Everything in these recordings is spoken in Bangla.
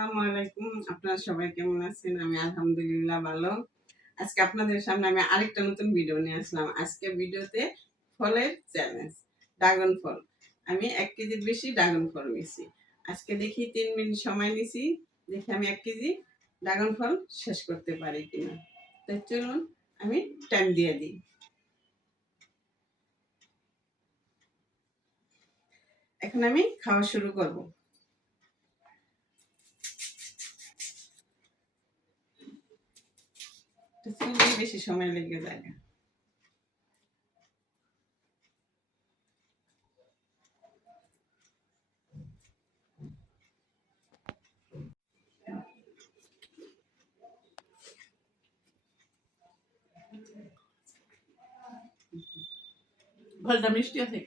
আসসালামু আলাইকুম। আপনারা সবাই কেমন আছেন? আমি আলহামদুলিল্লাহ ভালো। আজকে আপনাদের সামনে আমি আরেকটা নতুন ভিডিও নিয়ে আসলাম। আজকে ভিডিওতে ফলের চ্যালেঞ্জ ড্রাগন ফল। আমি এক কেজির বেশি ড্রাগন ফল নিছি আজকে দেখি তিন মিনিট সময় নিছি দেখি আমি এক কেজি ড্রাগন ফল শেষ করতে পারি কিনা। তো চলুন, আমি টাইম দিয়ে দিই। এখন আমি খাওয়া শুরু করব। চুলেই বেশি সময় লেগে যায়। ফলটা মিষ্টি আছে?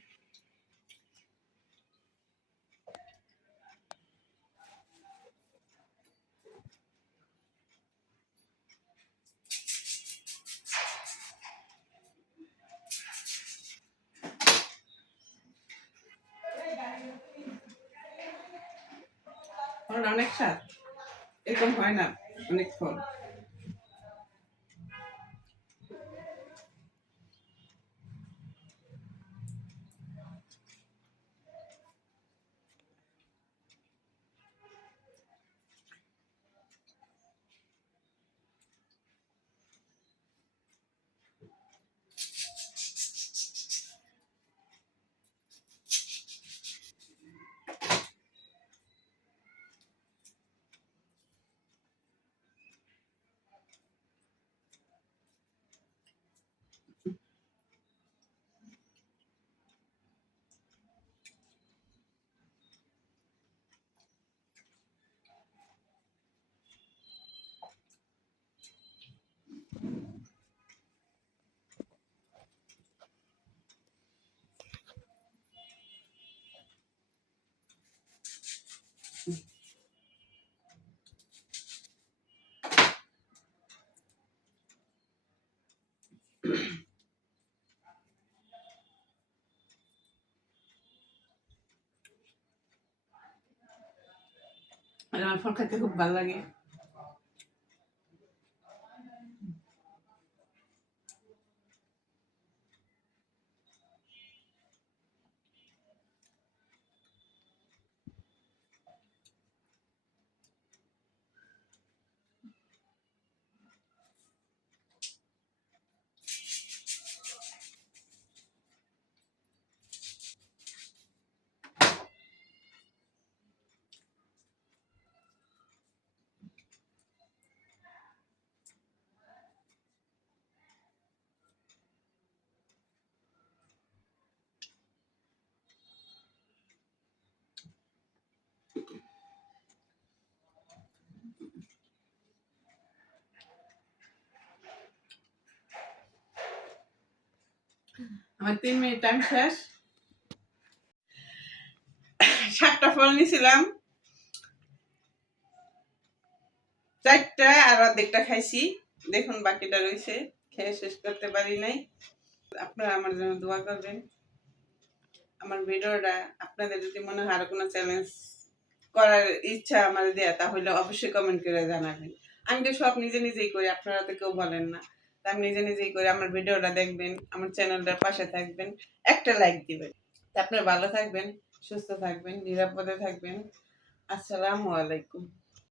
ফল অনেক স্বাদ। এরকম হয় না অনেক ফল আমার ফল খেতে খুব ভালো লাগে। তিন মিনিট টাইম শেষ। সাতটা ফল নিয়েছিলাম চারটা আর অর্ধেকটা খাইছি। দেখুন বাকিটা রয়েছে খেয়ে শেষ করতে পারি নাই। আপনারা আমার জন্য দোয়া করবেন। আমার ভিডিওটা আপনাদের যদি মনে হয় আরও কোনো চ্যালেঞ্জ করার ইচ্ছা আমার দেয়া, তাহলে অবশ্যই কমেন্ট করে জানাবেন। আমি তো সব নিজে নিজেই করি, আপনারা তো কেউ বলেন না। আমি নিজে নিজেই করে আমার ভিডিওটা দেখবেন, আমার চ্যানেলটার পাশে থাকবেন, একটা লাইক দিবেন। আপনারা ভালো থাকবেন, সুস্থ থাকবেন, নিরাপদে থাকবেন। আসসালামু আলাইকুম।